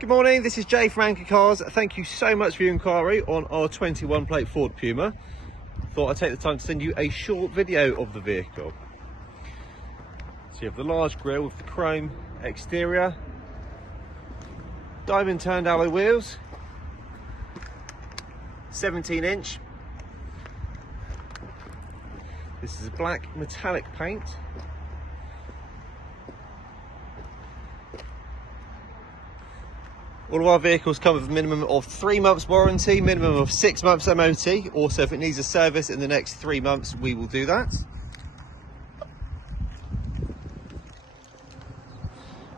Good morning, this is Jay from Anchor Cars. Thank you so much for your inquiry on our 21 plate Ford Puma. Thought I'd take the time to send you a short video of the vehicle. So you have the large grille with the chrome exterior, diamond turned alloy wheels, 17-inch. This is a black metallic paint. All of our vehicles come with a minimum of 3 months warranty, minimum of 6 months MOT. Also, if it needs a service in the next 3 months, we will do that.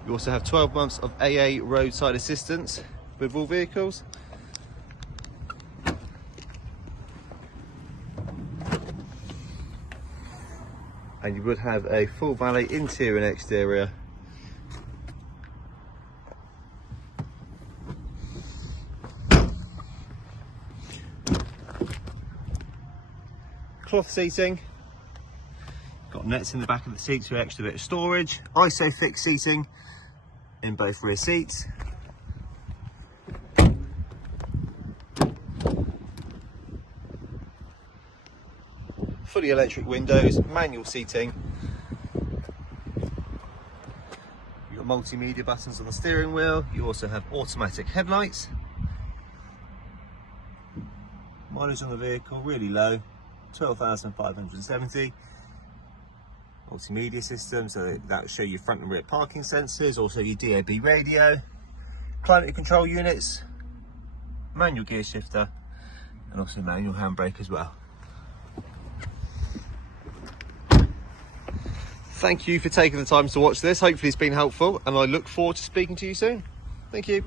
You also have 12 months of AA roadside assistance with all vehicles. And you would have a full valet interior and exterior. Cloth seating, got nets in the back of the seats for extra bit of storage, ISOFIX seating in both rear seats, fully electric windows, manual seating, you've got multimedia buttons on the steering wheel, you also have automatic headlights. Mileage on the vehicle really low, 12,570. Multimedia system, so that will show you front and rear parking sensors, also your DAB radio, climate control units, manual gear shifter, and also manual handbrake as well. Thank you for taking the time to watch this. Hopefully it's been helpful, and I look forward to speaking to you soon. Thank you.